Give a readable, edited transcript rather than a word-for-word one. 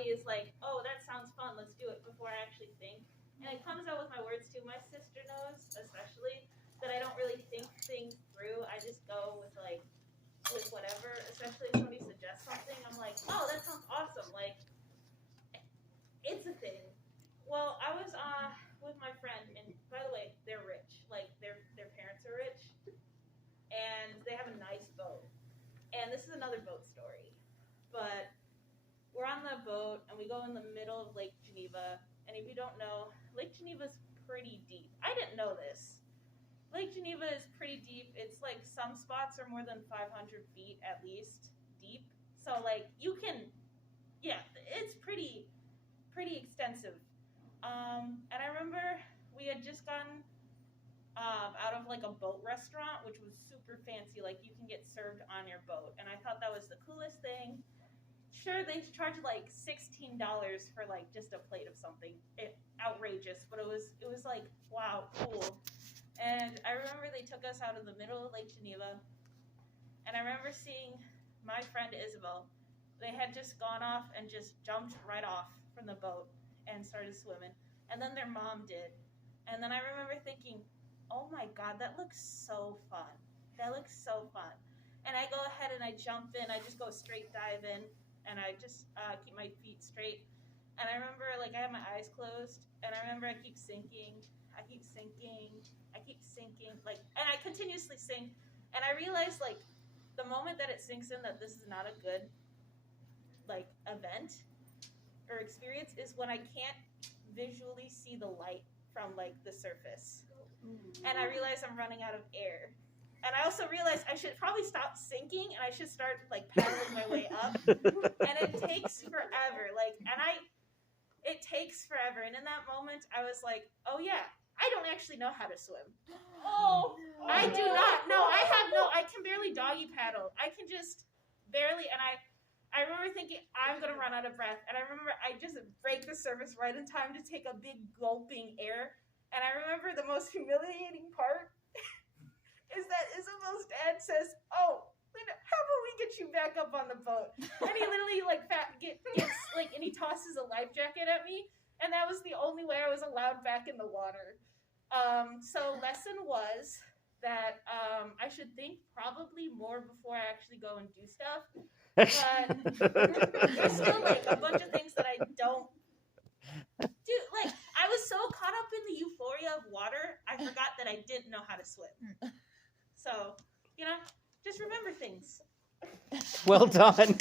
body is like, oh, that sounds fun, let's do it, before I actually think. And it comes out with my words too. My sister knows, especially, that I don't really think things through. I just go with whatever, especially if somebody suggests something. I'm like, oh, that sounds awesome. Like, it's a thing. Well, I was with my friend, and by the way, they're rich. Like, their parents are rich, and they have a nice boat. And this is another boat story. But we're on the boat, and we go in the middle of Lake Geneva. And if you don't know, Lake Geneva is pretty deep. I didn't know this. Lake Geneva is pretty deep. It's like some spots are more than 500 feet at least deep. So like you can, yeah, it's pretty extensive. And I remember we had just gotten out of like a boat restaurant, which was super fancy. Like you can get served on your boat, and I thought that was the coolest thing. Sure, they charged like $16 for like just a plate of something. Outrageous, but it was like, wow, cool. And I remember they took us out of the middle of Lake Geneva, and I remember seeing my friend Isabel. They had just gone off and just jumped right off from the boat and started swimming. And then their mom did. And then I remember thinking, oh my God, that looks so fun. That looks so fun. And I go ahead and I jump in. I just go straight dive in. And I just keep my feet straight. And I remember, like, I have my eyes closed. And I remember I keep sinking. I keep sinking. Like, and I continuously sink. And I realized, like, the moment that it sinks in that this is not a good, like, event or experience is when I can't visually see the light from, like, the surface. And I realize I'm running out of air. And I also realized I should probably stop sinking and I should start like paddling my way up. And it takes forever. It takes forever. And in that moment, I was like, oh yeah, I don't actually know how to swim. I do not. No, I can barely doggy paddle. I can just barely. And I remember thinking, I'm going to run out of breath. And I remember I just break the surface right in time to take a big gulping air. And I remember the most humiliating part is that Isabel's dad says, oh, Linda, how about we get you back up on the boat? And he literally gets and he tosses a life jacket at me. And that was the only way I was allowed back in the water. So lesson was that I should think probably more before I actually go and do stuff. But there's still like a bunch of things that I don't do. Like I was so caught up in the euphoria of water, I forgot that I didn't know how to swim. So, just remember things. Well done.